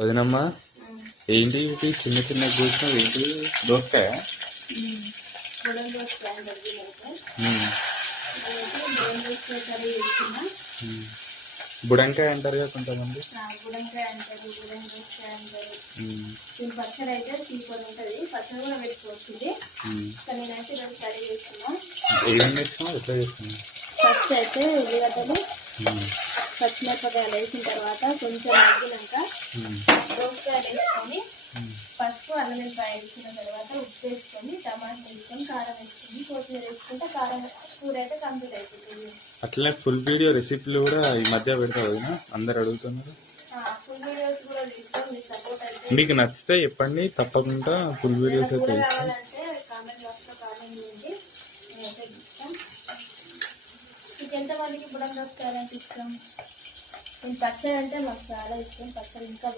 వదినమ్మా ఏంటి ఇవి చిన్న చిన్న కూర్చున్నావు ఏంటి దోసకాయ బుడంకాయ అంటారు కదా కొంతమంది. బుడంకాయ అంటారు, బుడం దోసకాయ అంటారు. దీని పచ్చడి అయితే సూపర్ ఉంటుంది. పచ్చడి కూడా పెట్టుకోవచ్చు. నేనైతే ఈరోజు కర్రీ చేస్తున్నాం. ఏమేమి చేస్తున్నావు, ఎట్లా చేస్తున్నావు? ఫస్ట్ అయితే ఉల్లిగడ్డలు పచ్చిమిరపకాయలు వేసిన తర్వాత కొంచెం మగ్గినాక దోసకాయలు వేసుకొని పసుపు అల్లం వేసుకున్న తర్వాత ఉప్పు వేసుకొని టమాటా వేసుకొని కారం వేసుకొని కొత్తిమీర వేసుకుంటే కారం కూర అయితే కంప్లీట్ అయిపోతుంది. అట్లనే ఫుల్ వీడియో రెసిపీలు కూడా ఈ మధ్య పెడతావు కదా, అందరు అడుగుతున్నారు. ఫుల్ వీడియోస్ కూడా తీస్తాం. మీ సపోర్ట్ అయితే మీకు నచ్చితే చెప్పండి, తప్పకుండా ఫుల్ వీడియోస్ అయితే ఇస్తాం. కామెంట్ బాక్స్ లో కామెంట్ చేయండి, నేనైతే ఇస్తాం. మీకు ఎంతమందికి బుడం దోసకాయలు అంటే ఇష్టం? నేను పచ్చడి అంటే మాకు చాలా ఇష్టం. పచ్చడి ఇంకా